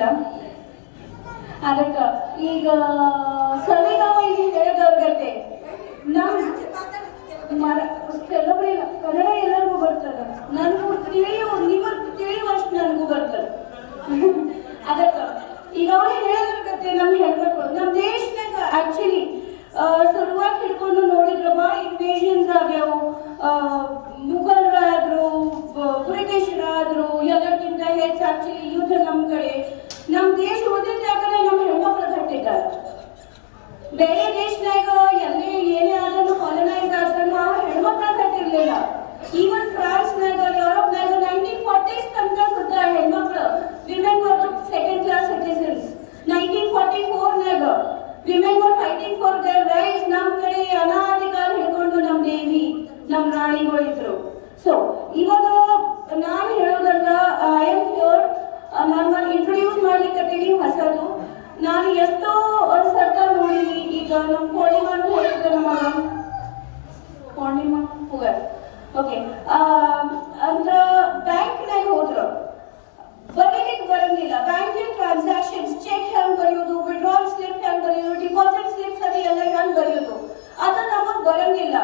ಗೊತ್ತಿಲ್ಲ. ಅದಕ್ಕೆ ಈಗ ಸವಿಗಾವ ಇಲ್ಲಿ ಹೇಳಿದವ್ರಿಗೆ ಕೆಲವೊಬ್ಬರೇ ಕನ್ನಡ ಎಲ್ಲರಿಗೂ ಬರ್ತದೆ, ನನಗೂ ತಿಳಿಯುವಷ್ಟು ನನಗೂ ಬರ್ತದೆ. ಅದಕ್ಕೆ ಈಗ ಅವ್ರು ಹೇಳೋದ್ರ ನಮ್ಗೆ ಹೇಳ್ಬೇಕು. ನಮ್ಮ ದೇಶನಾಗ ಆಕ್ಚುಲಿ ಶುರುವಾತ್ ಹಿಡ್ಕೊಂಡು ನೋಡಿದ್ರೆ ಭಾಳ ಇನ್ವೇಷನ್ಸ್ ಆಗ್ಯಾವು. ಮುಘಲರಾದ್ರು, ಬ್ರಿಟಿಷರಾದ್ರು, ಎಲ್ಲಕ್ಕಿಂತ ಹೆಚ್ಚು ಆಕ್ಚುಲಿ ಯುದ್ಧ ನಮ್ಮ ಕಡೆ. ನಮ್ಮ ದೇಶ ಓದಿದ ಯಾಕಂದ್ರೆ ನಮ್ಮ ಹೆಣ್ಮಕ್ಳು ಗಟ್ಟಿದ್ದಾರೆ. ಬೇರೆ ದೇಶನಾಗ ಎಲ್ಲಿ ಏನೇ ಆದ್ರೂ ಕಾಲನೈಸ್ ಆದ್ರೂ ಅವ್ರ ಹೆಣ್ಮಕ್ಳು ಗಟ್ಟಿರ್ಲಿಲ್ಲ. ಈವನ್ ಫ್ರಾನ್ಸ್ನಾಗ, ಯುರೋಪ್ನಾಗ 1940s ತನಕ ಸುತ್ತ ಹೆಣ್ಮಕ್ಳು women were second class citizens. 1944ನಾಗ women were fighting for their rights. ನಮ್ಮ ಕಡೆ ಅನಾದಿಕಾಲ ಹಿಡ್ಕೊಂಡು ನಮ್ಮ ದೇವಿ, ನಮ್ಮ ರಾಣಿಗಳಿದ್ರು. ಸೊ ಇವಾಗ ನಾನು ಹೇಳೋದಲ್ಲ, ಐ ಆಮ್ ಶ್ಯೂರ್ ನಾನು ಇಂಟ್ರೊಡ್ಯೂಸ್ ಮಾಡ್ಲಿಕ್ಕೆ ಹೊಸದು. ನಾನು ಎಷ್ಟೋ ಸರ್ಕಾರ ನೋಡಿನಿ. ಈಗ ನಮ್ಮ ಪೂರ್ಣಿಮಾನು ಹೋಗಿದ್ದೆ, ನಮ್ಮ ಪೂರ್ಣಿಮಾ ಓಕೆ ಅಂದ್ರ ಬ್ಯಾಂಕ್ನಾಗ ಹೋದ್ರು ಬರೀಲಿಕ್ಕೆ ಬರಂಗಿಲ್ಲ. ಬ್ಯಾಂಕಿಂಗ್ ಟ್ರಾನ್ಸಾಕ್ಷನ್ಸ್, ಚೆಕ್ ಹೆಂಗ್ ಬರೆಯೋದು, ವಿಡ್ರಾಲ್ ಸ್ಲಿಪ್ ಹೆಂಗ್ ಬರೆಯೋದು, ಡಿಪಾಸಿಟ್ ಸ್ಲಿಪ್ಸ್ ಅದು ಎಲ್ಲ ಹೆಂಗ್ ಬರೆಯೋದು, ಅದು ನಮಗ್ ಬರಂಗಿಲ್ಲ.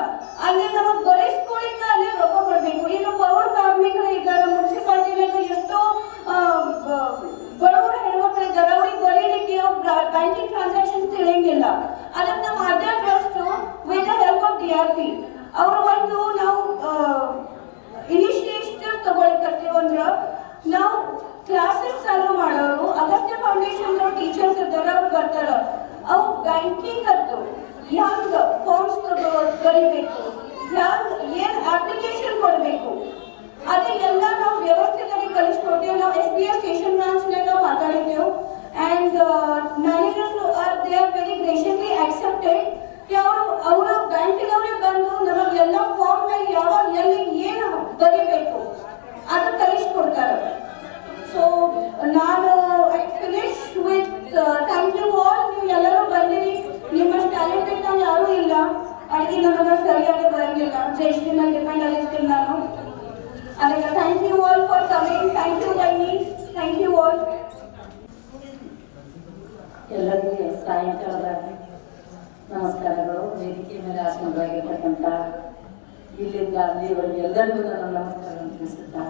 ಅಲ್ಲಿ ನಮಗ್ ಬರೆಸ್ಕೊಳ್ಳಿಕ್ಕೆ ಅಲ್ಲಿ ರೊಕ್ಕ ಕೊಡ್ಬೇಕು. ಈಗ ಪೌರ ಕಾರ್ಮಿಕರು ಇದ್ದಾರೆ, ಮುನ್ಸಿಪಾಲಿಟಿನಾಗ ಎಷ್ಟೋ ಬಡವರ ಹೆಣ್ಮಕ್ಳು ಇದ್ದಾರೆ, ಅವ್ರಿಗೆ ಬರೀಲಿಕ್ಕೆ ಬ್ಯಾಂಕಿಂಗ್ ಟ್ರಾನ್ಸಾಕ್ಷನ್ಸ್ ತಿಳಿಯಂಗಿಲ್ಲ. ಅದಕ್ಕೆ ನಮ್ಮ Aadhaar trust with the help of DRP ಅವರು ಒಂದು ನಾವು ಇನಿಷಿಯೇಟಿವ್ ತಗೊಳ್ಕತ್ತೀವಿ. ಅಂದ್ರೆ ನಾವು ಕ್ಲಾಸಸ್ ಚಾಲೂ ಮಾಡೋರು, ಅಗಸ್ತ್ಯ ಫೌಂಡೇಶನ್ ಟೀಚರ್ಸ್ ಇದ್ದಾರೆ, ಅವ್ರು ಬರ್ತಾರ. ಅವು ಬ್ಯಾಂಕಿಂಗ್ ಅತ್ತು ಹೆಂಗ್ ಫಾರ್ಮ್ಸ್ ಬರೀಬೇಕು, ಹೆಂಗ್ ಏನ್ ಅಪ್ಲಿಕೇಶನ್ ಕೊಡಬೇಕು, ಅದೆಲ್ಲ ನಾವು ವ್ಯವಸ್ಥಿತವಾಗಿ ಕಲಿಸ್ಕೊಡ್ತೇವೆ. ನಾವು SBI ಸ್ಟೇಷನ್ ಬ್ರಾಂಚ್ನಾಗ ಮಾತಾಡಿದ್ದೇವೆ. And managers they are very graciously accepted. ಅವರು ಬ್ಯಾಂಕಿನವರೇ ಬಂದು ನಮಗೆಲ್ಲ ಫಾರ್ಮ್ ನಲ್ಲಿ ಯಾವಾಗ ಎಲ್ಲಿ ಏನು ಬರೀಬೇಕು ಅದು ಕಲಿಸ್ಕೊಡ್ತಾರೆ. ಸೊ ನಾನು I finish with thank you all. ನೀವು ಎಲ್ಲರೂ ಬಂದಿರಿ. ನಿಮ್ಮಷ್ಟು ಟ್ಯಾಲೆಂಟೆಡ್ ನಾನು ಯಾರೂ ಇಲ್ಲ. ಅಡುಗೆ ನಮಗೆ ಸರಿಯಾಗಿ ಬರಂಗಿಲ್ಲ, ಜೈಶ್ರೀ ಮೇಲೆ ಡಿಪೆಂಡ್ ಆಗಿರ್ತೀನಿ ನಾನು. ಅದಕ್ಕೆ thank you all for coming. Thank you ಬನ್ನಿ. Thank you all. ಎಲ್ಲರಿಗೂ ಸಾಯಂಕಾಲದ ನಮಸ್ಕಾರಗಳು. ವೇದಿಕೆ ಮೇಲೆ ಆಸನರಾಗಿರ್ತಕ್ಕಂಥ ಇಲ್ಲಿಂದ ಅಲ್ಲಿವರೆಗೆ ಎಲ್ಲರಿಗೂ ನನ್ನ ನಮಸ್ಕಾರವನ್ನು ತಿಳಿಸುತ್ತಾ,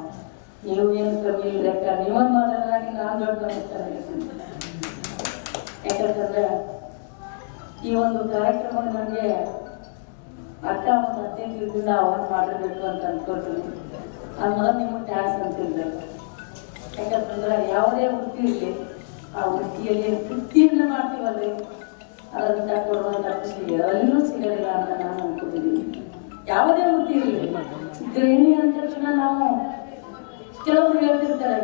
ನೀವು ಏನು ಕಮ್ಮಿ ಲೆಕ್ಕ ನೀವೊಂದು ಮಾತಾಡೋದಾಗಿ ನಾನು ದೊಡ್ಡ ನಮಸ್ಕಾರ ಹೇಳ್ತೀನಿ. ಯಾಕಂತಂದ್ರೆ ಈ ಒಂದು ಕಾರ್ಯಕ್ರಮ ನನಗೆ ಅಕ್ಕ ಒಂದು 15 ದಿನದಿಂದ ಅವಾರ್ಡ್ ಮಾಡಿರ್ಬೇಕು ಅಂತ ಅನ್ಕೊಳ್ತೀನಿ. ಅದನ್ನ ನಿಮಗೆ ಟ್ಯಾಕ್ಸ್ ಅಂತಿರ್ಬೇಕು. ಯಾಕಂತಂದ್ರೆ ಯಾವುದೇ ವೃತ್ತಿ ಇರಲಿ, ಆ ವೃತ್ತಿಯಲ್ಲಿ ವೃತ್ತಿಯಿಂದ ಮಾಡ್ತೀವಲ್ರಿ, ಅದರಿಂದ ಕೊಡುವಂಥ ಖುಷಿ ಎಲ್ಲೂ ಸಿಗೋದಿಲ್ಲ ಅಂತ ನಾನು ಅನ್ಕೊಂಡಿದ್ದೀನಿ. ಯಾವುದೇ ವೃತ್ತಿ ಇರಲಿ, ಗೃಹಿಣಿ ಅಂದ ತಕ್ಷಣ ನಾವು ಕೆಲವೊಬ್ರು ಹೇಳ್ತಿರ್ತಾರೆ,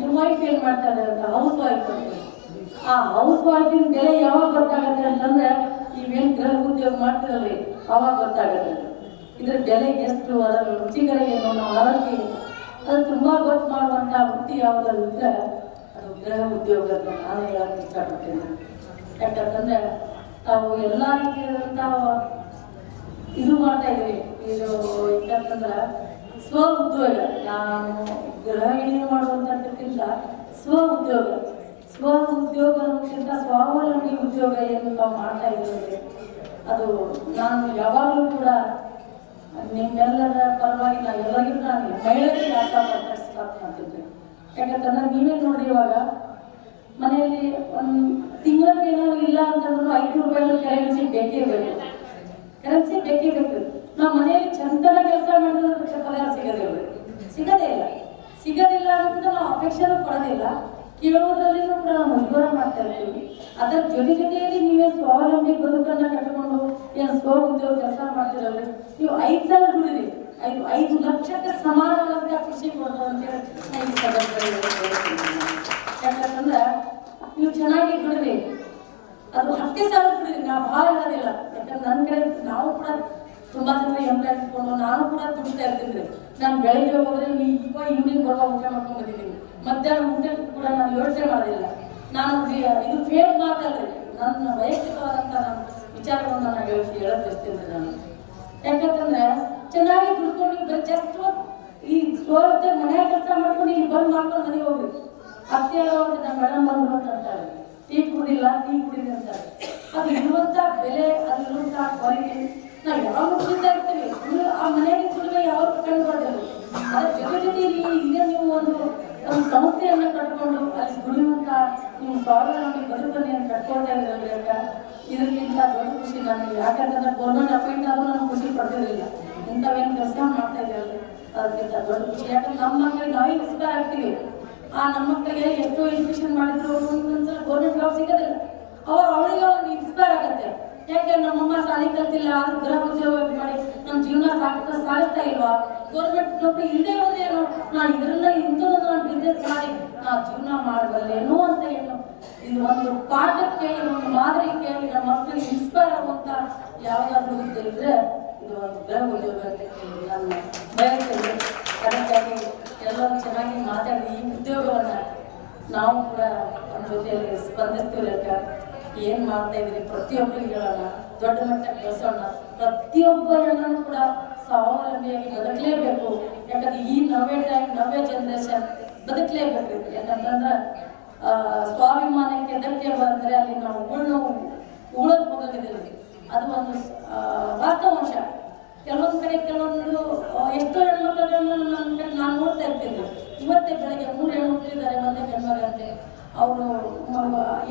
ನಿಮ್ಮ ವೈಫ್ ಏನ್ ಮಾಡ್ತಾರೆ ಅಂತ, ಹೌಸ್ ವೈಫ್ ಅಂತ. ಆ ಹೌಸ್ ವೈಫಿನ ಬೆಲೆ ಯಾವಾಗ ಗೊತ್ತಾಗತ್ತೆ ಅಂತಂದ್ರೆ ನೀವೇನು ಗೃಹ ಉದ್ಯೋಗ ಮಾಡ್ತಿರಲ್ರಿ ಅವಾಗ ಗೊತ್ತಾಗತ್ತೆ. ಇದ್ರ ಬೆಲೆ ಎಷ್ಟು, ಅದರ ರುಚಿಕರ ಏನು, ನಮ್ಮ ಆರೋಗ್ಯ ಅದು ತುಂಬಾ ಗೊತ್ತು ಮಾಡುವಂಥ ವೃತ್ತಿ ಯಾವುದಂದ್ರೆ ಅದು ಗೃಹ ಉದ್ಯೋಗ ಅಂತ ನಾನು ಹೇಳಕ್ಕೆ ಇಷ್ಟಪಡ್ತೀನಿ. ಯಾಕಂತಂದ್ರೆ ತಾವು ಎಲ್ಲ ರೀತಿಯಾದಂಥ ಇದು ಮಾಡ್ತಾ ಇದ್ರಿ. ಇದು ಯಾಕಂತಂದ್ರೆ ಸ್ವ ಉದ್ಯೋಗ, ನಾನು ಗೃಹಿಣಿ ಮಾಡುವಂಥಕ್ಕಿಂತ ಸ್ವ ಉದ್ಯೋಗ ಅನ್ನೋದಕ್ಕಿಂತ ಸ್ವಾವಲಂಬಿ ಉದ್ಯೋಗ ಏನು ತಾವು ಮಾಡ್ತಾ ಇದ್ದೀವಿ, ಅದು ನಾನು ಯಾವಾಗಲೂ ಕೂಡ ನಿಮ್ಮೆಲ್ಲರ ಪರವಾಗಿ ನಾನು ಎಲ್ಲರಿಗೂ ನಾನು ಮಹಿಳೆಯರಿಗೆ ಮಾಡ್ತಿದ್ದೆ. ಯಾಕಂತಂದ್ರೆ ನೀವೇನು ನೋಡಿ, ಇವಾಗ ಮನೆಯಲ್ಲಿ ಒಂದು ತಿಂಗಳಿಗೆ ಏನೋ ಇಲ್ಲ ಅಂತಂದ್ರೂ 500 ರೂಪಾಯಿ ಕರೆನ್ಸಿ ಬೇಕೇ ಬೇಕು. ಕರೆನ್ಸಿ ಬೇಕೇ ಬೇಕು. ನಾವು ಮನೆಯಲ್ಲಿ ಚಂದನ ಕೆಲಸ ಮಾಡಿದ್ರೆ ಪಗಾರ ಸಿಗೋದಿಲ್ಲ ಅಂತ ನಾವು ಅಪೇಕ್ಷೆನೂ ಪಡೋದಿಲ್ಲ. ಕೇಳೋದ್ರಲ್ಲಿನೂ ಕೂಡ ನಾವು ಮುಜುಗರ ಮಾಡ್ತಾ ಇರ್ತೀವಿ. ಅದರ ಜೊತೆಯಲ್ಲಿ ನೀವೇ ಸ್ವಾವಲಂಬಿ ಬದುಕನ್ನ ಕಟ್ಟಿಕೊಂಡು ಏನು ಸ್ವ ಉದ್ಯೋಗ ಕೆಲಸ ಮಾಡ್ತಿರಲ್ರಿ, ನೀವು 5 ಸಾವಿರ ದುಡಿರಿ, 5 ಲಕ್ಷಕ್ಕೆ ಸಮಾನವಾದಂಥ ಖುಷಿ ಕೊಡೋದು ಅಂತೇಳಿ ಈ ಸಂದರ್ಭದಲ್ಲಿ. ಯಾಕಂತಂದ್ರೆ ನೀವು ಚೆನ್ನಾಗಿ ದುಡಿದ್ರಿ, ಅದು 10 ಸಾವಿರ ದುಡಿದ್ರಿ, ನಾವು ಭಾಳ ಇರೋದಿಲ್ಲ. ಯಾಕಂದ್ರೆ ನನ್ನ ಕಡೆ ನಾವು ಕೂಡ ತುಂಬಾ ಜನ ಎಂಪ್ಲಾಯ್ ಇಟ್ಕೊಂಡು ನಾನು ಕೂಡ ದುಡಿತಾ ಇರ್ತಿದ್ರಿ. ನಾನು ಬೆಳಿಗ್ಗೆ ಹೋದ್ರೆ ಈವ್ನಿಂಗ್ ಬರುವ ಊಟ ಮಾಡ್ಕೊಂಡು ಬಂದಿದ್ದೀನಿ. ಮಧ್ಯಾಹ್ನ ಊಟಕ್ಕೆ ಕೂಡ ನಾನು ಯೋಚನೆ ಮಾಡೋದಿಲ್ಲ. ನಾನು ಇದು ಫೇಲ್ ಮಾತಲ್ರಿ, ನನ್ನ ವೈಯಕ್ತಿಕವಾದಂಥ ನಾನು ವಿಚಾರವನ್ನು ನಾನು ಹೇಳೋದಿರ್ತೀನಿ ನಾನು. ಯಾಕಂತಂದ್ರೆ ಚೆನ್ನಾಗಿ ದುಡ್ಕೊಂಡು ಜಸ್ಟ್ ಈ ಸ್ವ ಮನೆಯ ಕೆಲಸ ಮಾಡ್ಕೊಂಡು ಇಲ್ಲಿ ಬಂದ್ ಮಾಡ್ಕೊಂಡು ಮನೆಗೆ ಹೋಗ್ರಿ. ಅತ್ತೆಯವರು ಅವ್ರಿಗೆ ಮೇಡಮ್ ಬಂದ್ರು ಅಂತ ಅಂತಾರೆ, ಟೀ ಕುಡಿಲ್ಲ ಟೀ ಕುಡಿಲಿ ಅಂತಾರೆ. ಅದು ಇರುವಂಥ ಬೆಲೆ, ಅದು ಇರುವಂಥ ಕ್ವಾಲಿಟಿ ನಾವು ಯಾವಾಗ ಕುಡಿತಾ ಇರ್ತೀವಿ. ಆ ಮನೆಗೆ ಕುಡಿದ್ರೆ ಯಾವಾಗ ಕಂಡು ಬರ್ತೇವೆ. ಅದರ ಜೊತೆಯಲ್ಲಿ ಇದೇ ನೀವು ಒಂದು ಸಂಸ್ಥೆಯನ್ನು ಕಟ್ಕೊಂಡು ಅಲ್ಲಿ ದುಡಿಯುವಂಥ ನೀವು ಸ್ವಾವಲಂಬಿ ಬದುಕನ್ನು ಕಟ್ಕೊಳ್ತಾ ಇರೋದ್ರಿಂದ ಇದಕ್ಕಿಂತ ದೊಡ್ಡ ಖುಷಿ ನನಗೆ. ಯಾಕಂತಂದ್ರೆ ಗೌರ್ಮೆಂಟ್ ಅಪಾಯಿಂಟ್ ಆದರೂ ನಾನು ಖುಷಿ ಪಡ್ತಿರಲಿಲ್ಲ. ಇಂಥವೇನು ಕೆಲಸ ಮಾಡ್ತಾ ಇದ್ದೀರಲ್ಲ ಅದಕ್ಕಿಂತ ದೊಡ್ಡ ಖುಷಿ. ಯಾಕಂದ್ರೆ ನಮ್ಮ ಮಕ್ಕಳಿಗೆ ನಾವೇ ಇನ್ಸ್ಪೈರ್ ಆಗ್ತೀವಿ. ನಮ್ಮ ಮಕ್ಕಳಿಗೆ ಎಷ್ಟೋ ಎಜುಕೇಶನ್ ಮಾಡಿದ್ರು ಒಂದೊಂದ್ಸಲ ಗೌರ್ಮೆಂಟ್ ಜಾಬ್ ಸಿಗೋದಿಲ್ಲ. ಅವಳಿಗೆ ಒಂದು ಇನ್ಸ್ಪೈರ್ ಆಗುತ್ತೆ. ಯಾಕೆ ನಮ್ಮಮ್ಮ ಶಾಲೆ ಕಲ್ತಿಲ್ಲ, ಆದ್ರೂ ಗೃಹ ಉದ್ಯೋಗ ಮಾಡಿ ನಮ್ಮ ಜೀವನ ಸಾಗಿಸ್ತಾ ಇಲ್ವಾ, ಗೌರ್ಮೆಂಟ್ ನೌಕರಿ ಇಲ್ಲದೆ ಹೋದ್ರೆ ಏನು, ನಾನು ಇದರಿಂದ ಇಂಥದೊಂದು ನಾನು ಬಿಸ್ನೆಸ್ ಮಾಡಿ ನಾವು ಜೀವನ ಮಾಡಬಲ್ಲೇನೋ ಅಂತ ಏನು ಇದು ಒಂದು ಪಾಠಕ್ಕೆ, ಒಂದು ಮಾದರಿಕೆ ನಮ್ಮ ಮಕ್ಕಳಿಗೆ ಇನ್ಸ್ಪೈರ್ ಆಗುವಂತ ಯಾವುದಾದ್ರೂ ಹುದ್ದೆ ಇದ್ರೆ ಇದು ಒಂದು ಗೃಹ ಉದ್ಯೋಗ ಅಂತ ನಾನು ಬಯಸ್ತೇನೆ. ಅದಕ್ಕಾಗಿ ಎಲ್ಲರೂ ಚೆನ್ನಾಗಿ ಮಾತಾಡಿ ಈ ಉದ್ಯೋಗವನ್ನ ನಾವು ಕೂಡ ನಮ್ಮ ಜೊತೆಯಲ್ಲಿ ಸ್ಪಂದಿಸ್ತೀವಿ. ಏನ್ ಮಾಡ್ತಾ ಇದ್ರಿ ಪ್ರತಿಯೊಬ್ಬರಿಗೆ ಹೇಳೋಣ, ದೊಡ್ಡ ಮಟ್ಟಕ್ಕೆ ಬೆಳೆಸೋಣ. ಪ್ರತಿಯೊಬ್ಬ ಹೆಣ್ಣನ್ನು ಕೂಡ ಸ್ವಾವಲಂಬಿಯಾಗಿ ಬದುಕಲೇಬೇಕು. ಯಾಕಂದ್ರೆ ಈ ನವ್ಯ ಜನರೇಷನ್ ಬದುಕಲೇಬೇಕು. ಯಾಕಂತಂದ್ರೆ ಸ್ವಾಭಿಮಾನಕ್ಕೆ ಧಕ್ಕೆ ಬಂದ್ರೆ ಅಲ್ಲಿ ನಾವು ಉಳೋದು ಹೋಗೋದಿಲ್ಲ. ಅದು ಒಂದು ವಾಸ್ತವಾಂಶ. ಕೆಲವೊಂದು ಕಡೆ ಕೆಲವೊಂದು ಎಷ್ಟೋ ಹೆಣ್ಮಕ್ಳನ್ನು ನಾನು ನೋಡ್ತಾ ಇರ್ತೀನಿ. ಇವತ್ತೇ ಬೆಳಗ್ಗೆ 3 ಹೆಣ್ಮಕ್ಳು ಇದ್ದಾರೆ, ಒಂದೇ ಗಂಡ್ಮಗಂತೆ. ಅವರು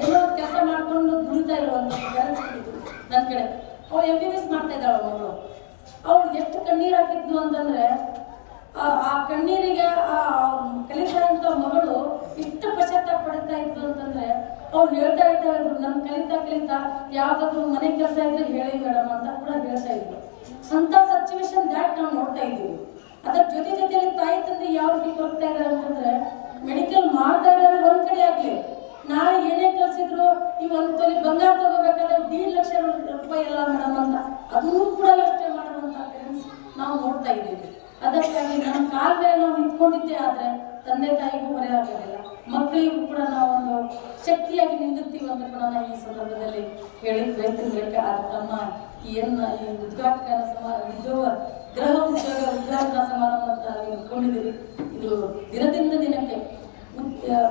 ಏನೋ ಕೆಲಸ ಮಾಡ್ಕೊಂಡು ದುಡಿತಾ ಇರುವಂತ ನನ್ನ ಕಡೆ. ಅವಳು MBBS ಮಾಡ್ತಾ ಇದ್ದಾಳೆ ಮಗಳು. ಅವಳು ಎಷ್ಟು ಕಣ್ಣೀರು ಹಾಕಿದ್ಲು ಅಂತಂದ್ರೆ ಆ ಕಣ್ಣೀರಿಗೆ ಕಲಿತಾ ಇದ್ದ ಮಗಳು ಇಷ್ಟು ಪಶ್ಚಾತ್ತಾಪ ಪಡ್ತಾ ಇದ್ದು ಅಂತಂದ್ರೆ ಅವ್ರು ಹೇಳ್ತಾ ಇದ್ರು, ನನ್ ಕಲಿತಾ ಯಾವ್ದಾದ್ರು ಮನೆ ಕೆಲಸ ಇದ್ರೆ ಹೇಳಿ ಮೇಡಮ್ ಅಂತ ಕೂಡ ಹೇಳ್ತಾ ಇದ್ರು. ಅಂತ ಸಿಚುವೇಶನ್ ನಾವು ನೋಡ್ತಾ ಇದ್ದೀವಿ. ಅದರ ಜೊತೆಯಲ್ಲಿ ತಾಯಿ ತಂದೆ ಯಾವ ರೀತಿ ಹೋಗ್ತಾ ಇದಾರೆ ಅಂತಂದ್ರೆ ಮೆಡಿಕಲ್ ಮಾಡ್ತಾ ಇದ್ದಾರೆ ಒಂದ್ ಕಡೆ ಆಗ್ಲಿ, ನಾಳೆ ಏನೇ ಕಲ್ಸಿದ್ರು ಈ ಒಂದು ತೊಲಿ ಬಂಗಾರ ತಗೋಬೇಕಾದ್ರೆ 1.5 ಲಕ್ಷ ರೂಪಾಯಿ ಎಲ್ಲ ಮೇಡಮ್ ಅಂತ ಅದನ್ನು ಕೂಡ ಯೋಚನೆ ಮಾಡುವಂತ ಪೇರೆಂಟ್ಸ್ ನಾವು ನೋಡ್ತಾ ಇದ್ದೀವಿ. ಅದಕ್ಕಾಗಿ ನಮ್ಮ ಕಾಲ ಮೇಲೆ ನಾವು ನಿಂತ್ಕೊಂಡಿದ್ದೇ ಆದ್ರೆ ತಂದೆ ತಾಯಿಗೂ ಹೊರೆ ಆಗೋದಿಲ್ಲ, ಮಕ್ಕಳಿಗೂ ಕೂಡ ನಾವು ಒಂದು ಶಕ್ತಿಯಾಗಿ ನಿಂದಿರ್ತೀವಿ ಅಂತ ಕೂಡ ನಾವು ಈ ಸಂದರ್ಭದಲ್ಲಿ ಹೇಳಿ ಬಯಸ್ತಿರ್ಬೇಕು. ತಮ್ಮ ಈ ಉದ್ಘಾಟನಾ ಗೃಹ ಉದ್ಯೋಗ ಉದ್ಘಾಟನಾ ಸಮಾರಂಭ ಅಂತ ನೀವು ಇಟ್ಕೊಂಡಿದ್ದೀರಿ. ಇದು ದಿನದಿಂದ ದಿನಕ್ಕೆ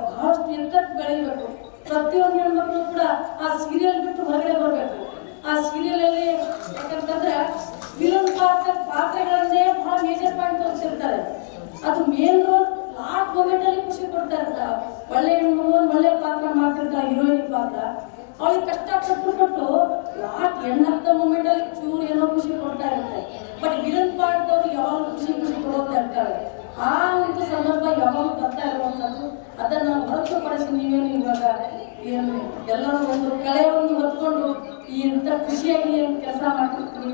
ಬಹಳಷ್ಟು ಎತ್ತರಕ್ಕೆ ಬೆಳಿಬೇಕು. ಪ್ರತಿಯೊಂದು ಹೆಣ್ಮಕ್ಳು ಕೂಡ ಆ ಸೀರಿಯಲ್ ಬಿಟ್ಟು ಹೊರಗಡೆ ಬರಬೇಕು. ಆ ಸೀರಿಯಲ್ ಅಲ್ಲಿ ಯಾಕಂತಂದ್ರೆ ವಿಲನ್ ಪಾತ್ರಗಳನ್ನೇ ಬಹಳ ಮೇಜರ್ ಪಾಯಿಂಟ್ ತೋರಿಸಿರ್ತಾರೆ. ಅದು ಮೇನ್ ರೋಲ್ ಲಾಸ್ಟ್ ಮೂಮೆಂಟ್ ಅಲ್ಲಿ ಖುಷಿ ಕೊಡ್ತಾ ಇರ್ತಾರೆ. ಒಳ್ಳೆ ಹೆಣ್ಮಗಳು ಒಳ್ಳೆ ಪಾತ್ರ ಮಾಡ್ತಿರ್ತಾರೆ, ಹೀರೋಯಿನ್ ಪಾತ್ರ. ಅವಳಿಗೆ ಕಷ್ಟಪಟ್ಟು ಲಾಸ್ಟ್ ಎಂಡ್ ಮೂಮೆಂಟ್ ಅಲ್ಲಿ ಚೂರು ಏನೋ ಖುಷಿ ಕೊಡ್ತಾ ಇರುತ್ತೆ. ಬಟ್ ವಿಲನ್ ಪಾರ್ಟ್ ಅವ್ರು ಯಾವಾಗ ಖುಷಿ ಕೊಡ್ತಾ ಇರ್ತಾರೆ. ಆ ಒಂದು ಸಂದರ್ಭ ಯಾವಾಗ ಬರ್ತಾ ಇರುವಂತದ್ದು ಅದನ್ನ ಹೊರತುಪಡಿಸಿ ನೀವೇನು ಇವಾಗ ಎಲ್ಲರೂ ಒಂದು ಕಳೆ ಒಂದು ಹೊತ್ಕೊಂಡು ಈ ಇಂಥ ಖುಷಿಯಾಗಿ ಕೆಲಸ ಮಾಡ್ತಿರ್ತೀವಿ.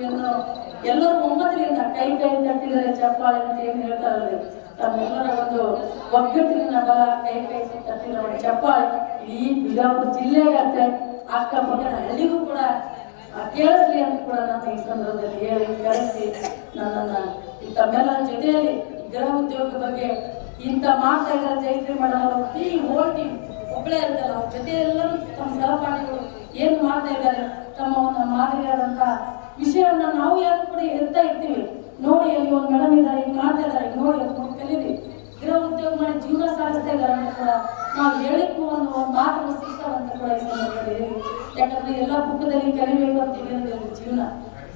ಎಲ್ಲರೂ ಒಮ್ಮತದಿಂದ ಕೈ ತಟ್ಟಿದರೆ ಚಪ್ಪಾಳೆ ಅಂತ ಏನು ಹೇಳ್ತಾರಲ್ಲ, ತಮ್ಮೆಲ್ಲರ ಒಂದು ಒಗ್ಗಟ್ಟಿನ ಬಲ ಕೈ ತಟ್ಟಿದ ಚಪ್ಪಾಳೆ ಈ ಬಿಜಾಪುರ ಜಿಲ್ಲೆಗಂತೆ ಅಕ್ಕಪಕ್ಕದ ಹಳ್ಳಿಗೂ ಕೂಡ ಕೇಳಿಸ್ಲಿ ಅಂತ ಕೂಡ ನಾನು ಈ ಸಂದರ್ಭದಲ್ಲಿ ಹೇಳಿ ಕರೆಸಿ ನನ್ನನ್ನು ತಮ್ಮೆಲ್ಲರ ಜೊತೆಯಲ್ಲಿ ಗೃಹ ಉದ್ಯೋಗ ಬಗ್ಗೆ ಇಂಥ ಮಾಡ್ತಾ ಇದ್ದಾರೆ ಜಯಶ್ರೀ ಮೇಡಮ್ ಅವರು ಈ ಹೋಲ್ ಟೀಮ್ ಒಬ್ಬಳೇ ಇರ್ತಲ್ಲ, ಅವ್ರ ಜೊತೆ ಎಲ್ಲರೂ ತಮ್ಮ ಸಹಪಾಠಿಗಳು ಏನ್ ಮಾಡ್ತಾ ಇದ್ದಾರೆ ತಮ್ಮ ಒಂದು ಮಾದರಿಯಾದಂತ ವಿಷಯವನ್ನ ನಾವು ಯಾರು ಕೂಡ ಇರ್ತಾ ಇರ್ತೀವಿ. ನೋಡಿ ಅಲ್ಲಿ ಒಂದು ಮೇಡಮ್ ಇದ್ದಾರೆ, ಈಗ ಮಾಡ್ತಾ ಇದ್ದಾರೆ, ನೋಡಿ ಕಲೀರಿ, ಗೃಹ ಉದ್ಯೋಗ ಮಾಡಿ ಜೀವನ ಸಾಗಿಸ್ತಾ ಇದ್ದಾರೆ ಅಂತ ಕೂಡ ನಾವು ಹೇಳಿಕ್ಕೂ ಒಂದು ಮಾತುಗಳು ಸಿಗ್ತಾವಂತ ಕೂಡ ಈ ಸಂದರ್ಭದಲ್ಲಿ ಹೇಳಿ. ಯಾಕಂದ್ರೆ ಎಲ್ಲ ಬುಕ್ಕದಲ್ಲಿ ಕಲಿಬೇಕು ಅಂತ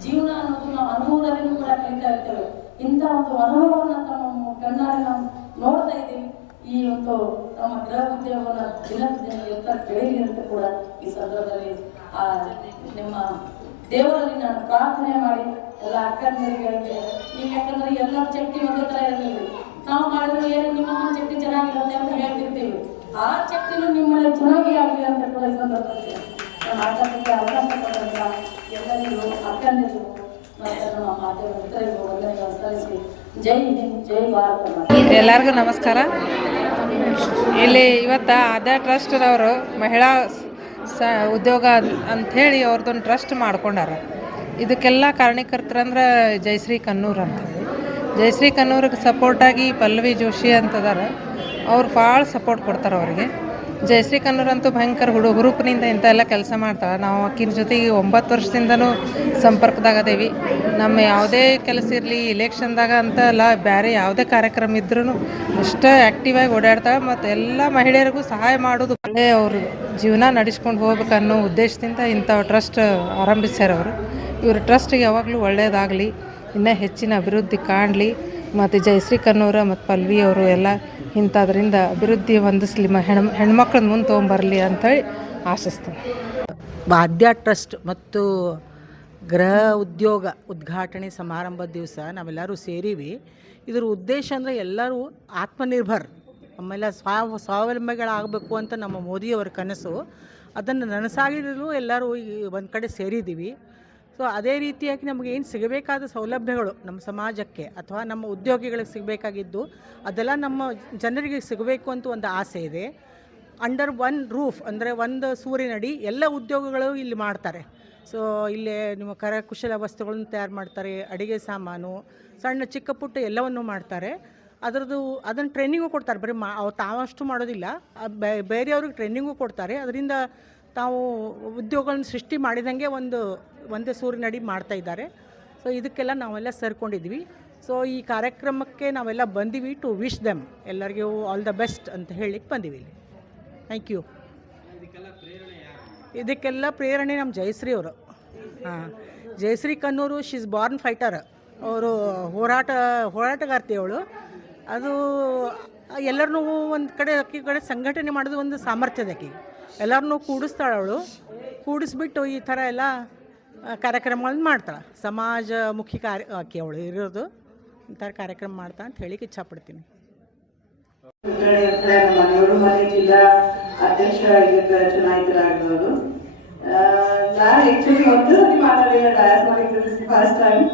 ಜೀವನ ಅನ್ನೋದು ನಾವು ಅನುಭವದಲ್ಲಿ ಕೂಡ ಕಲಿತಾ ಇರ್ತೇವೆ. ಇಂಥ ಒಂದು ಅನುಭವವನ್ನ ತಮ್ಮ ಕಣ್ಣಾರೆ ನಾವು ನೋಡ್ತಾ ಇದ್ದೀವಿ. ಈ ಒಂದು ತಮ್ಮ ಗೃಹ ಉದ್ಯೋಗವನ್ನ ದಿನ ಎತ್ತರ ಬೆಳೀಲಿ ಅಂತ ಕೂಡ ಈ ಸಂದರ್ಭದಲ್ಲಿ ನಿಮ್ಮ ದೇವರಲ್ಲಿ ನಾನು ಪ್ರಾರ್ಥನೆ ಮಾಡಿ ಎಲ್ಲ ಅಕ್ಕಂದರಿಗೆ ನೀವು ಯಾಕಂದ್ರೆ ಎಲ್ಲರ ಚಟ್ನಿ ಒಂದೇ ತರ ಇರಲಿಲ್ಲ. ನಾವು ಮಾಡಿದ್ರೆ ಏನು ನಿಮ್ಮಮ್ಮ ಚಟ್ನಿ ಚೆನ್ನಾಗಿರುತ್ತೆ ಅಂತ ಹೇಳ್ತಿರ್ತೀವಿ, ಆ ಚಟ್ನಿನೂ ನಿಮ್ಮಲ್ಲಿ ಚೆನ್ನಾಗಿ ಆಗಲಿ ಅಂತ ಕೂಡ ಈ ಸಂದರ್ಭದಲ್ಲಿ ನಾನು ಆಟಕ್ಕೆ ಅವಕಾಶ ಕೊಟ್ಟಂತ ಎಲ್ಲರಿಗೂ ಅಕ್ಕಂದಿರು ಮತ್ತು ನಮ್ಮ ಮಾಧ್ಯಮ ಮಿತ್ರರಿಗೂ ವಂದನೆಗಳನ್ನು ಸಲ್ಲಿಸಿ ಜೈ ಹಿಂದ್ ಜೈ ಭಾರತ. ಎಲ್ಲರಿಗೂ ನಮಸ್ಕಾರ. ಇಲ್ಲಿ ಇವತ್ತು ಆದ್ಯ ಟ್ರಸ್ಟ್ದವರು ಮಹಿಳಾ ಉದ್ಯೋಗ ಅಂಥೇಳಿ ಅವ್ರದ್ದೊಂದು ಟ್ರಸ್ಟ್ ಮಾಡ್ಕೊಂಡಾರ. ಇದಕ್ಕೆಲ್ಲ ಕಾರಣೀಕರ್ತರಂದ್ರೆ ಜಯಶ್ರೀ ಕನ್ನೂರ್ ಅಂತ. ಜಯಶ್ರೀ ಕನ್ನೂರಿಗೆ ಸಪೋರ್ಟಾಗಿ ಪಲ್ಲವಿ ಜೋಶಿ ಅಂತದಾರ, ಅವ್ರು ಭಾಳ ಸಪೋರ್ಟ್ ಕೊಡ್ತಾರೆ ಅವ್ರಿಗೆ. ಜಯಶ್ರೀ ಕನ್ನೂರ್ ಅಂತೂ ಭಯಂಕರ ಹುರುಪಿನಿಂದ ಇಂಥ ಎಲ್ಲ ಕೆಲಸ ಮಾಡ್ತಾಳೆ. ನಾವು ಆಕಿನ ಜೊತೆಗೆ 9 ವರ್ಷದಿಂದನೂ ಸಂಪರ್ಕದಾಗದೇವಿ. ನಮ್ಮ ಯಾವುದೇ ಕೆಲಸ ಇರಲಿ, ಇಲೆಕ್ಷನ್ದಾಗ ಅಂತ ಅಲ್ಲ, ಬೇರೆ ಯಾವುದೇ ಕಾರ್ಯಕ್ರಮ ಇದ್ರೂ ಅಷ್ಟೇ ಆ್ಯಕ್ಟಿವ್ ಆಗಿ ಓಡಾಡ್ತಾಳೆ. ಮತ್ತು ಎಲ್ಲ ಮಹಿಳೆಯರಿಗೂ ಸಹಾಯ ಮಾಡೋದು ಒಳ್ಳೆ ಅವರು ಜೀವನ ನಡೆಸ್ಕೊಂಡು ಹೋಗ್ಬೇಕನ್ನೋ ಉದ್ದೇಶದಿಂದ ಇಂಥ ಟ್ರಸ್ಟ್ ಆರಂಭಿಸ್ಯಾರ ಅವರು. ಇವ್ರ ಟ್ರಸ್ಟಿಗೆ ಯಾವಾಗಲೂ ಒಳ್ಳೆಯದಾಗಲಿ, ಇನ್ನೂ ಹೆಚ್ಚಿನ ಅಭಿವೃದ್ಧಿ ಕಾಣಲಿ. ಮತ್ತು ಜಯಶ್ರೀ ಕನ್ನೂರ ಮತ್ತು ಪಲ್ವಿ ಅವರು ಎಲ್ಲ ಇಂಥದ್ರಿಂದ ಅಭಿವೃದ್ಧಿ ಹೊಂದಿಸ್ಲಿ, ಹೆಣ್ಮಕ್ಳನ್ನ ಮುಂದೆ ತೊಗೊಂಬರಲಿ ಅಂಥೇಳಿ ಆಶಿಸ್ತೇನೆ. ವಾದ್ಯ ಟ್ರಸ್ಟ್ ಮತ್ತು ಗೃಹ ಉದ್ಯೋಗ ಉದ್ಘಾಟನೆ ಸಮಾರಂಭದ ದಿವಸ ನಾವೆಲ್ಲರೂ ಸೇರೀವಿ. ಇದರ ಉದ್ದೇಶ ಅಂದರೆ ಎಲ್ಲರೂ ಆತ್ಮನಿರ್ಭರ್, ಆಮೇಲೆ ಸ್ವಾವಲಂಬಿಗಳಾಗಬೇಕು ಅಂತ ನಮ್ಮ ಮೋದಿಯವರ ಕನಸು. ಅದನ್ನು ನನಸಾಗಿರಲು ಎಲ್ಲರೂ ಒಂದು ಕಡೆ ಸೇರಿದ್ದೀವಿ. ಸೊ ಅದೇ ರೀತಿಯಾಗಿ ನಮಗೆ ಏನು ಸಿಗಬೇಕಾದ ಸೌಲಭ್ಯಗಳು ನಮ್ಮ ಸಮಾಜಕ್ಕೆ ಅಥವಾ ನಮ್ಮ ಉದ್ಯೋಗಿಗಳಿಗೆ ಸಿಗಬೇಕಾಗಿದ್ದು ಅದೆಲ್ಲ ನಮ್ಮ ಜನರಿಗೆ ಸಿಗಬೇಕು ಅಂತ ಒಂದು ಆಸೆ ಇದೆ. ಅಂಡರ್ ಒನ್ ರೂಫ್ ಅಂದರೆ ಒಂದು ಸೂರಿನಡಿ ಎಲ್ಲ ಉದ್ಯೋಗಗಳು ಇಲ್ಲಿ ಮಾಡ್ತಾರೆ. ಸೊ ಇಲ್ಲೇ ನಿಮ್ಮ ಕರಕುಶಲ ವಸ್ತುಗಳನ್ನು ತಯಾರು ಮಾಡ್ತಾರೆ, ಅಡುಗೆ ಸಾಮಾನು, ಸಣ್ಣ ಚಿಕ್ಕ ಪುಟ್ಟ ಎಲ್ಲವನ್ನೂ ಮಾಡ್ತಾರೆ. ಅದನ್ನು ಟ್ರೈನಿಂಗು ಕೊಡ್ತಾರೆ. ಬರೀ ತಾವಷ್ಟು ಮಾಡೋದಿಲ್ಲ, ಬೇರೆಯವ್ರಿಗೆ ಟ್ರೈನಿಂಗು ಕೊಡ್ತಾರೆ. ಅದರಿಂದ ತಾವು ಉದ್ಯೋಗಗಳನ್ನು ಸೃಷ್ಟಿ ಮಾಡಿದಂಗೆ ಒಂದೇ ಸೂರಿನಡಿ ಮಾಡ್ತಾಯಿದ್ದಾರೆ. ಸೊ ಇದಕ್ಕೆಲ್ಲ ನಾವೆಲ್ಲ ಸೇರ್ಕೊಂಡಿದ್ವಿ. ಸೊ ಈ ಕಾರ್ಯಕ್ರಮಕ್ಕೆ ನಾವೆಲ್ಲ ಬಂದೀವಿ ಟು ವಿಶ್ ದೆಮ್, ಎಲ್ಲರಿಗೂ ಆಲ್ ದ ಬೆಸ್ಟ್ ಅಂತ ಹೇಳಿಕ್ಕೆ ಬಂದೀವಿ ಇಲ್ಲಿ. Thank you. ಇದಕ್ಕೆಲ್ಲ ಪ್ರೇರಣೆ ನಮ್ಮ ಜಯಶ್ರೀ ಅವರು. Jayashree Kannur, she is born fighter. ಅವರು ಹೋರಾಟಗಾರ್ತಿ ಅವಳು. ಅದು ಎಲ್ಲರನ್ನೂ ಒಂದು ಕಡೆ ಸಂಘಟನೆ ಮಾಡೋದು ಒಂದು ಸಾಮರ್ಥ್ಯದ ಆಕೆಗೆ. ಎಲ್ಲರನ್ನೂ ಕೂಡಿಸ್ತಾಳೆ ಅವಳು. ಕೂಡಿಸ್ಬಿಟ್ಟು ಈ ಥರ ಎಲ್ಲ ಕಾರ್ಯಕ್ರಮಗಳನ್ನ ಮಾಡ್ತಾಳೆ. ಸಮಾಜಮುಖಿ ಆಕೆ ಅವಳು ಇರೋದು. ಇಂಥ ಕಾರ್ಯಕ್ರಮ ಮಾಡ್ತಾ ಅಂತ ಹೇಳಿಕ್ಕೆ ಇಚ್ಛಪಡ್ತೀನಿ. ನಮ್ಮ ದೇವರಮನೆ ಜಿಲ್ಲಾ ಅಧ್ಯಕ್ಷ ಚುನಾಯಿತರಾಗಿರೋರು. ನಾನು ಆ್ಯಕ್ಚುಲಿ ಒಂದು ಸತಿ ಮಾತಾಡಿಲ್ಲ ಡಯಾಸ್ ಮಾಡಿದ್ದು ಫಸ್ಟ್ ಟೈಮ್.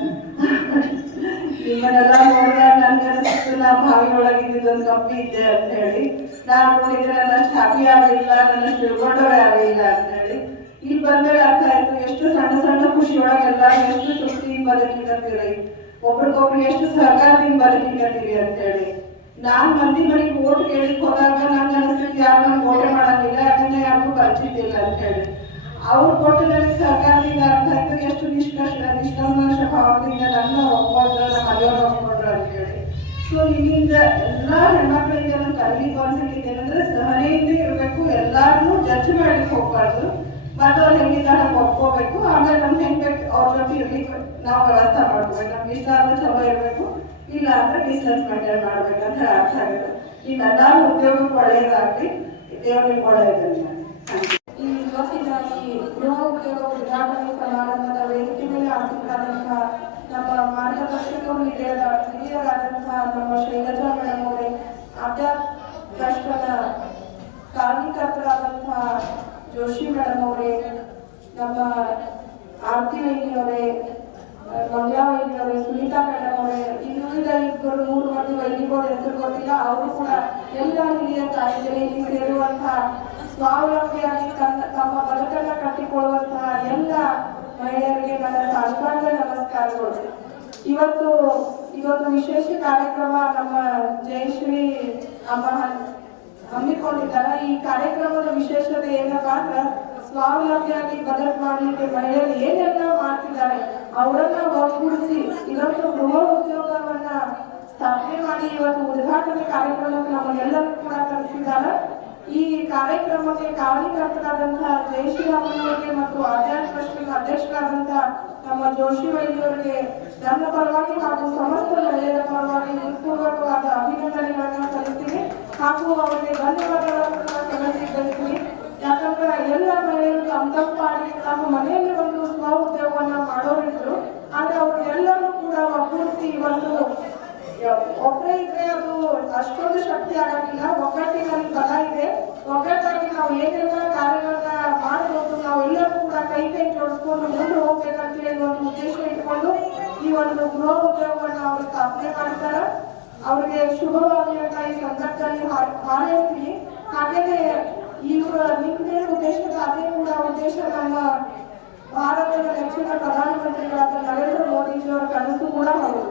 ನಿಮ್ಮನ್ನೆಲ್ಲ ನೋಡಿದಾಗ ನನಗೆ ಅನಿಸ್ತು ನಾ ಭಾವಿ ಒಳಗಿದ್ದೊಂದು ಕಪ್ಪಿ ಇದ್ದೆ ಅಂತ ಹೇಳಿ. ನಾನು ನೋಡಿದ್ರೆ ನನ್ನಷ್ಟು ಹ್ಯಾಪಿ ಆಗಲಿಲ್ಲ, ನನ್ನಷ್ಟು ತಿಳ್ಕೊಂಡವ್ರೆ ಆಗಲಿಲ್ಲ ಅಂತ ಹೇಳಿ. ಇಲ್ಲಿ ಬಂದರೆ ಅರ್ಥ ಆಯ್ತು ಎಷ್ಟು ಸಣ್ಣ ಸಣ್ಣ ಖುಷಿ ಒಳಗೆಲ್ಲ ಎಷ್ಟು ತೃಪ್ತಿ ಬದುಕಿಕತ್ತೀರಿ, ಒಬ್ರಿಗೊಬ್ರು ಎಷ್ಟು ಸಹಕಾರದಿಂದ ಬದುಕಿಕತ್ತೀರಿ ಅಂತ ಹೇಳಿ. ನಾನು ಮಂದಿ ಮನೆಗೆ ಓಟ್ ಕೇಳಿಕ್ ಹೋದಾಗ ನಂಗೆ ಅನಿಸ್ತಿತ್ತು ಯಾರು ನಂಗೆ ಓಟೆ ಮಾಡಂಗಿಲ್ಲ, ಅದನ್ನ ಯಾರಿಗೂ ಪರಿಚಿತ ಇಲ್ಲ ಅಂತ ಹೇಳಿ. ಅವ್ರು ಕೊಟ್ಟು ನನಗೆ ಸಹಕಾರದಿಂದ ಅರ್ಥ ಆಯ್ತು ಎಷ್ಟು ನಿಷ್ಕರ್ಷ ಭಾವದಿಂದ ನನ್ನ ಒಪ್ಕೊಂಡ್ರು, ನಮ್ಮ ಮನೆಯವ್ರು ಒಪ್ಕೊಂಡ್ರು ಅಂತ ಹೇಳಿ. ಸೊ ಇಲ್ಲಿಂದ ಎಲ್ಲ ಹೆಣ್ಮಕ್ಳಿಗೆ ನಾನು ಕಲಿಲಿಕ್ಕೆ ಅನ್ಸಿದ್ದೇನೆಂದ್ರೆ ಸಹನೆಯಿಂದ ಇರಬೇಕು, ಎಲ್ಲಾರನ್ನೂ ಜಡ್ಜ್ ಮಾಡ್ಲಿಕ್ಕೆ ಹೋಗ್ಬಾರ್ದು. ಮತ್ತು ಅವ್ರು ಹೆಂಗಿದ್ದಾರೆ ಒಪ್ಕೋಬೇಕು. ಆಮೇಲೆ ನಮ್ಗೆ ಹೆಂಗ್ ಬೇಕು ಅವ್ರ ಜೊತೆ ಇರ್ಲಿಕ್ಕೆ ನಾವು ವ್ಯವಸ್ಥೆ ಮಾಡ್ಕೋಬೇಕು. ನಮ್ಗೆ ಇಷ್ಟ ಆದ್ರೆ ಚಲೋ ಇರಬೇಕು, ಇಲ್ಲ ಅಂದ್ರೆ ಡಿಸ್ಟೆನ್ಸ್ ಮೇಂಟೈನ್ ಮಾಡ್ಬೇಕಂತ ಅರ್ಥ ಆಗುತ್ತೆ. ನಿಮ್ಮೆಲ್ಲರೂ ಉದ್ಯೋಗಕ್ಕೆ ಒಳ್ಳೆಯದಾಗಲಿ, ದೇವರಿಗೆ ಒಳ್ಳೆಯದನ್ನ. ಈ ಇವತ್ತಿನ ಈ ಗೃಹ ಉದ್ಯೋಗ ಉದ್ಘಾಟನೆ ಸಮಾರಂಭದ ವೇದಿಕೆ ಮೇಲೆ ಆಸಕ್ತರಾದಂತಹ ನಮ್ಮ ಮಾರ್ಗದರ್ಶಕರು ಹಿರಿಯರಾದಂತಹ ನಮ್ಮ ಶೈಲಜಾ ಮೇಡಮ್ ಅವರೇ, ಆದ್ಯ ಟ್ರಸ್ಟ್ನ ಕಾರ್ಯಕರ್ತರಾದಂತಹ ಜೋಶಿ ಮೇಡಮ್ ಅವರೇ, ನಮ್ಮ ಆರತಿ ವೈದ್ಯವರೇ, ಮಂಗ್ಲಾ ವೈದ್ಯವರೇ, ಸುನೀತಾ ಮೇಡಮ್ ಅವರೇ, ಇನ್ನುಳಿದ 2-3 ಮಂದಿ ವೈದ್ಯಗಳ ಹೆಸರು ಗೊತ್ತಿಲ್ಲ. ಅವರು ಕೂಡ ಎಲ್ಲ ಹಿರಿಯ ಕಾಯ್ದೆಯಲ್ಲಿ ಸೇರುವಂತಹ ಸ್ವಾವಲಂಬಿಯಾಗಿ ತಮ್ಮ ಬದುಕನ್ನ ಕಟ್ಟಿಕೊಳ್ಳುವಂತಹ ಎಲ್ಲ ಮಹಿಳೆಯರಿಗೆ ನನ್ನ ಸಾಷ್ಟಾಂಗ ನಮಸ್ಕಾರಗಳು. ಇವತ್ತು ಇದೊಂದು ವಿಶೇಷ ಕಾರ್ಯಕ್ರಮ ನಮ್ಮ ಜಯಶ್ರೀ ಅಮ್ಮ ಹಮ್ಮಿಕೊಂಡಿದ್ದಾರೆ. ಈ ಕಾರ್ಯಕ್ರಮದ ವಿಶೇಷತೆ ಏನಪ್ಪ ಅಂದ್ರೆ ಸ್ವಾವಲಂಬಿಯಾಗಿ ಬದುಕು ಮಾಡಲಿಕ್ಕೆ ಮಹಿಳೆಯರು ಏನೆಲ್ಲ ಮಾಡ್ತಿದ್ದಾರೆ ಅವರನ್ನ ಒಗ್ಗೂಡಿಸಿ ಇವತ್ತು ಗೃಹ ಉದ್ಯೋಗವನ್ನ ಸ್ಥಾಪನೆ ಮಾಡಿ ಇವತ್ತು ಉದ್ಘಾಟನೆ ಕಾರ್ಯಕ್ರಮಕ್ಕೆ ನಮಗೆಲ್ಲರೂ ಕೂಡ ಕರೆಸಿದ್ದಾರೆ. ಈ ಕಾರ್ಯಕ್ರಮಕ್ಕೆ ಕಾರಣೀಕರ್ತರಾದಂತಹ ಜಯಶ್ರೀ ಅಮ್ಮನವರಿಗೆ ಮತ್ತು ಆಧ್ಯಾತ್ಮ ಟ್ರಸ್ಟ್ನ ಅಧ್ಯಕ್ಷರಾದಂತಹ ನಮ್ಮ ಜೋಶಿ ವೈದ್ಯವರಿಗೆ ನನ್ನ ಪರವಾಗಿ ಹಾಗೂ ಸಮಸ್ತ ಮಹಿಳೆಯರ ಪರವಾಗಿ ಹೃತ್ಪೂರ್ವಕವಾದ ಅಭಿನಂದನೆಗಳನ್ನು ಸಲ್ಲಿಸ್ತೀನಿ ಹಾಗೂ ಅವರಿಗೆ ಧನ್ಯವಾದಗಳನ್ನು ಸಲ್ಲಿಸ್ತೀನಿ. ಯಾಕಂದ್ರೆ ಎಲ್ಲ ಮಹಿಳೆಯರು ತಮ್ಮ ತಮ್ಮ ಮನೆಯಲ್ಲಿ ಒಂದು ಸ್ವ ಉದ್ಯೋಗವನ್ನ ಮಾಡೋರಿದ್ರು. ಆದ್ರೆ ಅವ್ರಿಗೆಲ್ಲರೂ ಕೂಡ ಒಗ್ಗೂಡಿಸಿ ಇವತ್ತು ಒಬ್ಬರೇ ಇದ್ರೆ ಅದು ಅಷ್ಟೊಂದು ಶಕ್ತಿ ಆಗೋದಿಲ್ಲ. ಒಗ್ಗಟ್ಟಿನಲ್ಲಿ ಬಲ ಇದೆ. ಒಗ್ಗಟ್ಟಾಗಿ ನಾವು ಏನೆಲ್ಲ ಕಾರ್ಯಗಳನ್ನ ಮಾಡಬಹುದು, ನಾವೆಲ್ಲರೂ ಕೂಡ ಕೈ ಜೋಡಿಸ್ಕೊಂಡು ಮುಂದೆ ಹೋಗ್ಬೇಕಂತ ಹೇಳಿ ಒಂದು ಉದ್ದೇಶ ಇಟ್ಕೊಂಡು ಈ ಒಂದು ಗೃಹ ಉದ್ಯೋಗವನ್ನ ಅವರು ಸ್ಥಾಪನೆ ಮಾಡಿದ್ದಾರೆ. ಅವ್ರಿಗೆ ಶುಭವಾಗಲಿ ಅಂತ ಈ ಸಂದರ್ಭದಲ್ಲಿ ಹಾರೈಸ್ತೀನಿ. ಹಾಗೇನೆ ನಿಮ್ದೇ ಉದ್ದೇಶದ ಅದೇ ಕೂಡ ಉದ್ದೇಶ ನಮ್ಮ ಭಾರತದ ನೆಚ್ಚಿನ ಪ್ರಧಾನಮಂತ್ರಿಗಳಾದ ನರೇಂದ್ರ ಮೋದಿಜಿಯವರ ಕನಸು ಕೂಡ ಹೌದು.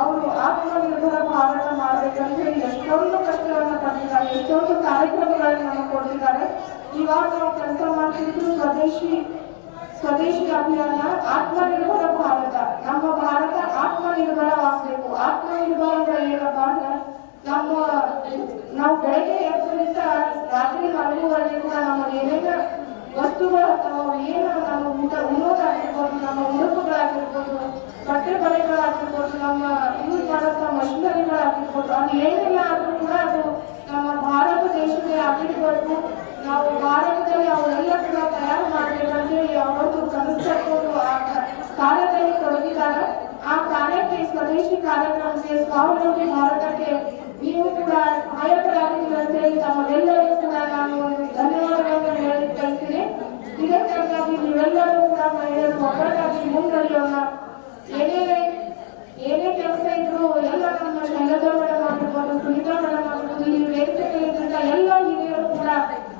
ಅವರು ಆತ್ಮನಿರ್ಭರ ಭಾರತ ಮಾಡಬೇಕಂತ ಹೇಳಿ ಎಷ್ಟೊಂದು ಕಷ್ಟವನ್ನು ಪಟ್ಟಿದ್ದಾರೆ, ಎಷ್ಟೊಂದು ಕಾರ್ಯಕ್ರಮಗಳನ್ನು ನಮ್ಮ ಕೊಟ್ಟಿದ್ದಾರೆ. ಇವಾಗ ನಾವು ಕೆಲಸ ಮಾಡ್ತಿದ್ದು ಸ್ವದೇಶಿ ಅಭಿಯಾನ, ಆತ್ಮನಿರ್ಭರ ಭಾರತ. ನಮ್ಮ ಭಾರತ ಆತ್ಮನಿರ್ಭರವಾಗಬೇಕು. ಆತ್ಮನಿರ್ಭರ ಏನಪ್ಪಾ ಅಂದ್ರೆ ನಾವು ಬೆಳಗ್ಗೆ ಎದ್ದರಿಂದ ರಾತ್ರಿ ಮಲಗುವವರೆಗೆ ಕೂಡ ನಮ್ಮ ಏನೇನು ವಸ್ತುಗಳು ಅಥವಾ ಏನು ನಮ್ಮ ಉಣ್ಣೋದಾಗಿರ್ಬೋದು, ನಮ್ಮ ಉಡುಪುಗಳಾಗಿರ್ಬೋದು, ಬಟ್ಟೆ ಬಳೆಗಳಾಗಿರ್ಬೋದು, ನಮ್ಮ ಯೂಸ್ ಮಾಡುವಂಥ ಮಷಿನರಿಗಳಾಗಿರ್ಬೋದು, ಅದು ಏನೆಲ್ಲ ಆದ್ರೂ ಕೂಡ ಅದು ನಮ್ಮ ಭಾರತ ದೇಶಕ್ಕೆ ಆಗಿರ್ಬೇಕು. ನಾವು ಭಾರತದಲ್ಲಿ ಅವರೆಲ್ಲ ಕೂಡ ತಯಾರು ಮಾಡಬೇಕಂತೇಳಿ ಅವತ್ತು ಕನಸು ಕಟ್ಕೊಂಡು ಆ ಕಾರ್ಯದಲ್ಲಿ ತೊಡಗಿದ್ದಾರೆ. ಆ ಕಾರ್ಯಕ್ಕೆ, ಸ್ವದೇಶಿ ಕಾರ್ಯಕ್ರಮಕ್ಕೆ, ಸ್ವಾವಲಂಬಿ ಭಾರತಕ್ಕೆ ನೀವು ಕೂಡ ಸಹಾಯಕರಾಗಿದ್ದೀರಿ ಅಂತೇಳಿ ತಮ್ಮೆಲ್ಲರಿಗೂ ಕೂಡ ನಾನು ಒಂದು ಧನ್ಯವಾದಗಳನ್ನು ಹೇಳಿ ಕಳಿಸ್ತೀನಿ. ಇದಕ್ಕಾಗಿ ನೀವೆಲ್ಲರೂ ಕೂಡ ಮಹಿಳೆಯರು ಒಬ್ಬರಾಗಿ ಮುಂದುವರಿಯೋಣ. ಏನೇ ಕೆಲಸ ಇದ್ರು ಎಲ್ಲ ನಮ್ಮ ಶೈಲಜಾ ಮೇಡಮ್ ಆಗಿರ್ಬೋದು, ಸುನೀತಾ ಮೇಡಮ್ ಆಗಿರ್ಬೋದು, ಈ ವೇದಿಕೆಗಳಿಂದ ಎಲ್ಲ ಹಿರಿಯರು ಕೂಡ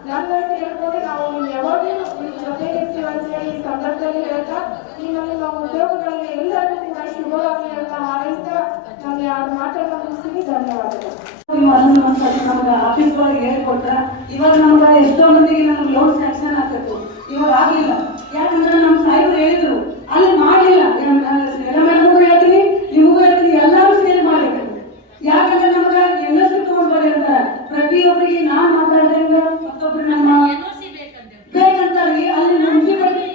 ನನ್ನ ಹೇಳ್ಕೊಂಡು ನಾವು ಯಾವಾಗಲೂ ನಿಮ್ಮ ಜೊತೆ ಇರ್ತೀವಿ ಅಂತೇಳಿ ಈ ಸಂದರ್ಭದಲ್ಲಿ ಹೇಳ್ತಾ, ನಿಮ್ಮ ಉದ್ಯೋಗಗಳಲ್ಲಿ ಎಲ್ಲರಿಗೂ ಕೂಡ ಶುಭವಾಗಲಿ ಅಂತ ಹಾರೈಸ್ತಾ ನಮ್ಗೆ ಆ ಮಾತನ್ನು ಮುಗಿಸ್ತೀನಿ. ಧನ್ಯವಾದಗಳು. ನಮ್ಗೆ ಆಫೀಸ್ ಒಳಗೆ ಹೇಳ್ಕೊಟ್ರ ಇವಾಗ ನಮ್ಗೆ ಎಷ್ಟೋ ಮಂದಿಗೆ ನಮ್ಗೆ ಲೋನ್ ಸ್ಯಾಂಕ್ಷನ್ ಆಗ್ಬೇಕು. ಇವಾಗ ಆಗ್ಲಿಲ್ಲ. ಯಾಕಂದ್ರೆ ನಮ್ಮ ಸಾಹೇಬರು ಹೇಳಿದ್ರು ಅಲ್ಲಿ ಮಾಡಲಿಲ್ಲ. ಎಲ್ಲ ಮೇಡಮ್ಗೂ ಹೇಳ್ತೀನಿ, ನಿಮಗೂ ಹೇಳ್ತೀನಿ, ಎಲ್ಲರೂ ಸೇರಿ ಮಾಡ್ಬೇಕು. ಯಾಕಂದ್ರೆ ನಮ್ಗೆ NOC ತಗೊಂಡ್ ಬರ್ರಿ ಅಂತಾರೆ. ಪ್ರತಿಯೊಬ್ಬರಿಗೆ ನಾನ್ ಮಾತಾಡಿದಂಗ ಮತ್ತೊಬ್ರು ನಮ್ಮ ಬೇಕಂತಾರೆ. ಅಲ್ಲಿ ಮುನ್ಸಿಪಾಲಿಟಿ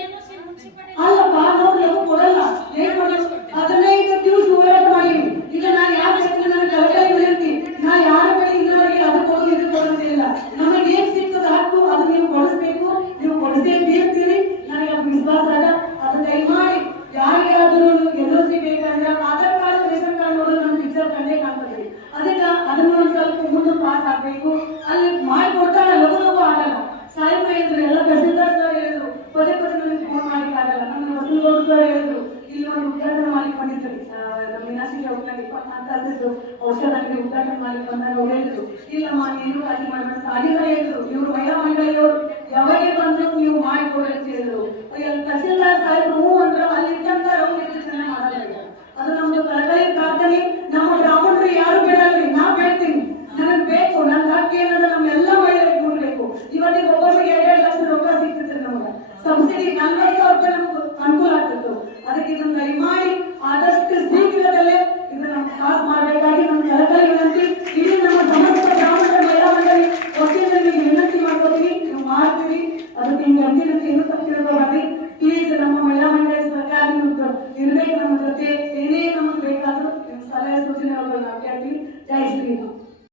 ಅಲ್ಲಪ್ಪ, ನೋಡ್ಲಿ ಕೊಡಲ್ಲ. ಏನ್ ಮಾಡಿ 15 ದಿವಸ ಹೋರಾಟ ಮಾಡಿ. ಈಗ ನಾನು ಯಾರು ಹೇಳ್ತೀನಿ, ನನ್ನ ಕಳಕಳಿ ಹೇಳ್ತೀನಿ, ನಾ ಯಾರ ಬಳಿ ಇನ್ನವರಿಗೆ ಅದು ಕೊಡು ಇದು ಕೊಡೋದಿಲ್ಲ. ನಮಗೆ ಏನ್ ಸಿಗ್ತದ ಹಕ್ಕು ಅದು ನೀವು ಕೊಡಿಸ್ಬೇಕು. ನೀವು ಕೊಡಿಸೇ ತೀರ್ತೀರಿ. ನನಗೆ ಅದು ವಿಶ್ವಾಸ ಅದ. ಅದು ದಯಮಾಡಿ ಯಾರಿಗಾದ್ರೂ NOC ಬೇಕಂದ್ರೆ ಆಧಾರ್ ಕಾರ್ಡ್, ರೇಷನ್ ಕಾರ್ಡ್ ನೋಡೋದು ನಮ್ಮ ಪಿಕ್ಚರ್ ಕಂಡೇ ಕಾಣ್ತದೆ. ಅದಕ್ಕೆ ಅದನ್ನ ಒಂದು ಸ್ವಲ್ಪ ಮುಂದೆ ಪಾಸ್ ಆಗ್ಬೇಕು. ಅಲ್ಲಿ ಮಾಡಿ ಕೊಡ್ತಾರ, ಲಘು ಆಗಲ್ಲ. ಸಾಹೇಬ್ರು ಹೇಳಿದ್ರು, ಎಲ್ಲ ತಹಸೀಲ್ದಾರ್ ಸರ್ ಹೇಳಿದ್ರು, ಪದೇ ನನಗೆ ಫೋನ್ ಮಾಡ್ಲಿಕ್ಕೆ ಆಗಲ್ಲ. ನಮ್ಮ ವಸೂಲ್ ಸರ್ ಹೇಳಿದ್ರು, ಇಲ್ಲಿ ಒಂದು ಉದ್ಘಾಟನೆ ಮಾಡ್ಲಿಕ್ಕೆ ಬಂದಿದ್ರು. ನಮ್ಮ ಮೀನಾಕ್ಷಿಗೆ ಹೋಗ್ಲಾಗ 24 ತಾಸಿದ್ದು ಔಷಧ ಅಂಗಡಿ ಉದ್ಘಾಟನೆ ಮಾಡ್ಲಿಕ್ಕೆ ಬಂದಾಗ ಅವ್ರು ಹೇಳಿದ್ರು, ಇಲ್ಲಮ್ಮ ನೀನು ಕಾಳಜಿ ಮಾಡ್ಬೇಕು. ಆಗಿಲ್ಲ ಹೇಳಿದ್ರು. ಇವರು ಮಹಿಳಾ ಮಂಡಳಿಯವರು